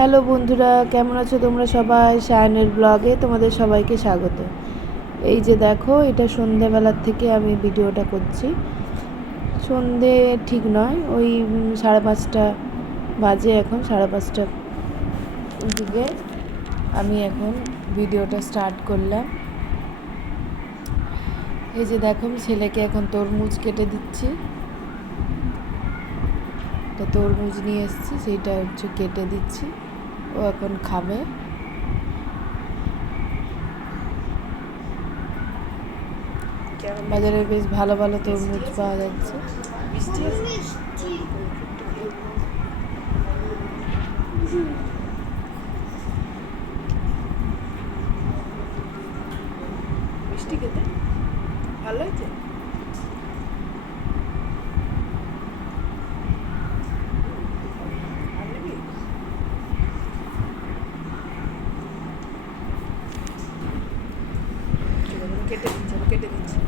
Hello বন্ধুরা, কেমন আছো তোমরা সবাই? শায়নের ব্লগে তোমাদের সবাইকে স্বাগত। এই যে দেখো, এটা সন্ধেবেলার থেকে আমি ভিডিওটা করছি। সন্ধে ঠিক নয়, ওই সাড়ে পাঁচটা বাজে এখন, সাড়ে পাঁচটা দিকে আমি এখন ভিডিওটা স্টার্ট করলাম। এই যে দেখো ছেলেকে এখন তরমুজ কেটে দিচ্ছি। তরমুজ নিয়ে এসেছি, সেইটা হচ্ছে কেটে দিচ্ছি। ও এখন খাবে। বাজারে বেশ ভালো ভালো তরমুজ পাওয়া যাচ্ছে। মিষ্টি খেতে? ভালো হয়েছে আর নিবি? ঠিক আছে, আমি কেটে দিচ্ছি কেটে দিচ্ছি।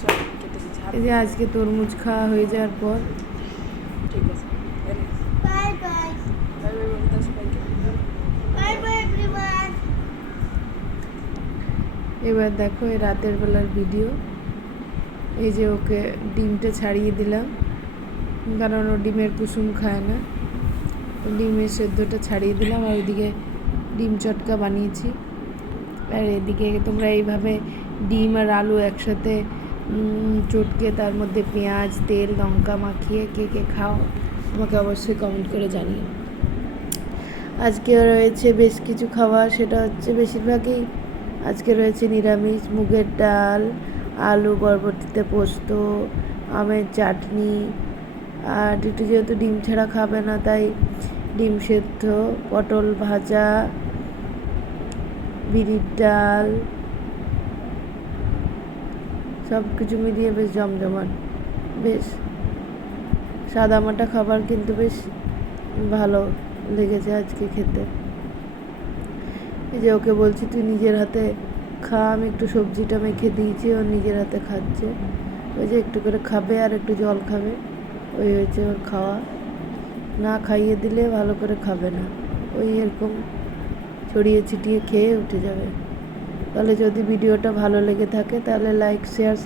সব কেটে দিচ্ছি। এই যে আজকে তরমুজ খাওয়া হয়ে যাওয়ার পর। ঠিক আছে. বাই বাই সবাইকে. এবার দেখো এই রাতের বেলার ভিডিও। এই যে ওকে ডিমটা ছাড়িয়ে দিলাম কারণ ও ডিমের কুসুম খায় না। ডিমের সেদ্ধটা ছাড়িয়ে দিলাম আর ওইদিকে ডিম চটকা বানিয়েছি। আর এদিকে তোমরা এইভাবে ডিম আর আলু একসাথে চটকে তার মধ্যে পেঁয়াজ, তেল, লঙ্কা মাখিয়ে কে কে খাও আমাকে অবশ্যই কমেন্ট করে জানিও। আজকে রয়েছে বেশ কিছু খাবার, সেটা হচ্ছে বেশিরভাগই আজকে রয়েছে নিরামিষ, মুগের ডাল, আলু বরবটিতে পোস্ত, আমের চাটনি, আর একটু যেহেতু ডিম ছাড়া খাবে না, তাই ডিম সেদ্ধ, পটল ভাজা বিরির ডাল সব কিছু মিলিয়ে বেশ জমজমাট। বেশ সাদামাটা খাবার কিন্তু বেশ ভালো লেগেছে আজকে খেতে। এই যে ওকে বলছি, তুই নিজের হাতে খা, আমি একটু সবজিটা মেখে দিয়েছি, ও নিজের হাতে খাচ্ছে। ওই যে একটু করে খাবে আর একটু জল খাবে, ওই হয়েছে ওর খাওয়া। না খাইয়ে দিলে ভালো করে খাবে না। ওই এরকম ছড়িয়ে ছিটিয়ে খেয়ে উঠে যাবে। তাহলে যদি ভিডিওটা ভালো লেগে থাকে তাহলে লাইক শেয়ার